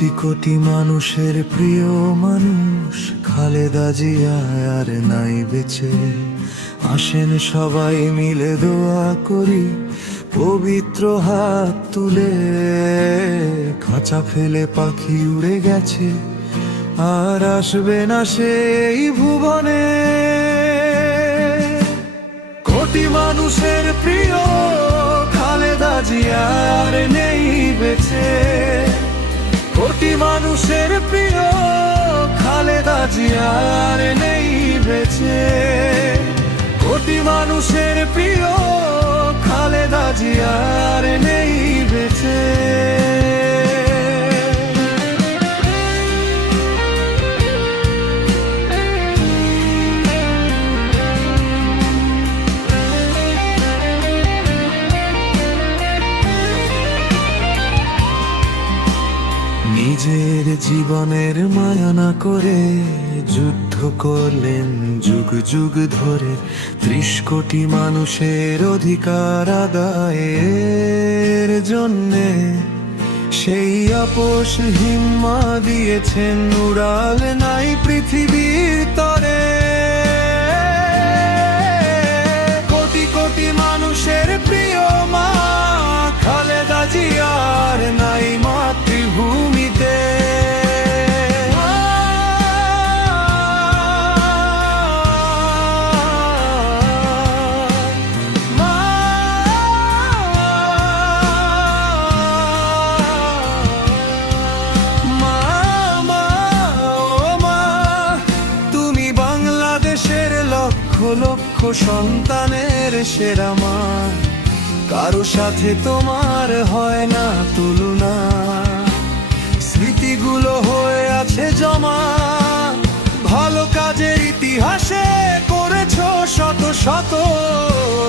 কোটি কোটি মানুষের প্রিয় মানুষ খালেদা জিয়া আর নাই বেঁচে। আসেন সবাই মিলে দোয়া করি, পবিত্র হাত তুলে। খাঁচা ফেলে পাখি উড়ে গেছে, আর আসবে না সেই ভুবনে। কোটি মানুষের প্রিয় খালেদা জিয়া আর নেই বেঁচে। কোটি মানুষের প্রিয় খালেদা জিয়া আর নেই বেঁচে। কোটি মানুষের প্রিয় খালেদা জিয়া নিজের জীবনের মায়না করে যুদ্ধ করলেন যুগ যুগ ধরে। ত্রিশ কোটি মানুষের অধিকার আদায়ের জন্যে সেই আপোষ হিম্মা দিয়েছেন, উড়াল নাই পৃথিবীর লক্ষ সন্তানের সেরা মা। কারও সাথে তোমার হয় না তুলনা। স্মৃতিগুলো হয়ে আছে জমা। ভালো কাজের ইতিহাসে করেছ শত শত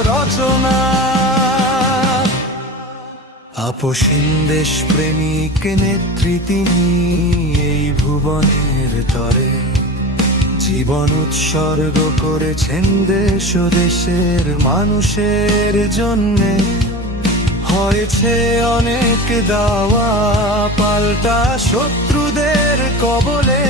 রচনা। আপসীন দেশ প্রেমিক নেত্রী তিনি এই ভুবনের তরে। জীবন উৎসর্গ করেছেন দেশ ও দেশের মানুষের জন্যে। হয়েছে অনেক দাওয়া পাল্টা শত্রুদের কবলে।